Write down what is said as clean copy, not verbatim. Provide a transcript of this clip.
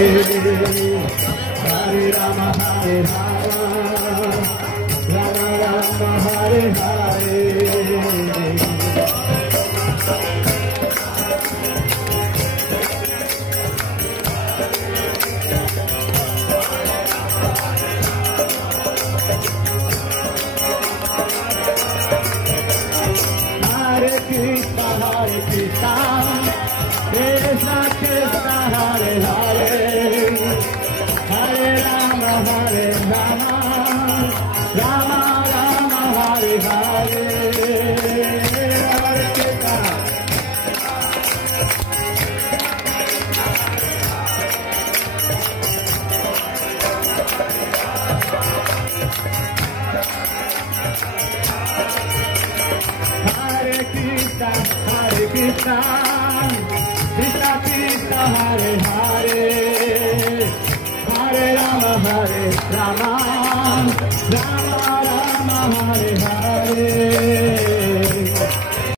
Hare Rama Hare Rama Rama Rama Hare Hare Hare Krishna Krishna Krishna Hare Hare Hare Rama Rama Rama Hare Hare Hare Krishna Krishna Krishna Hare Hare Hare Rama Rama Rama Hare Hare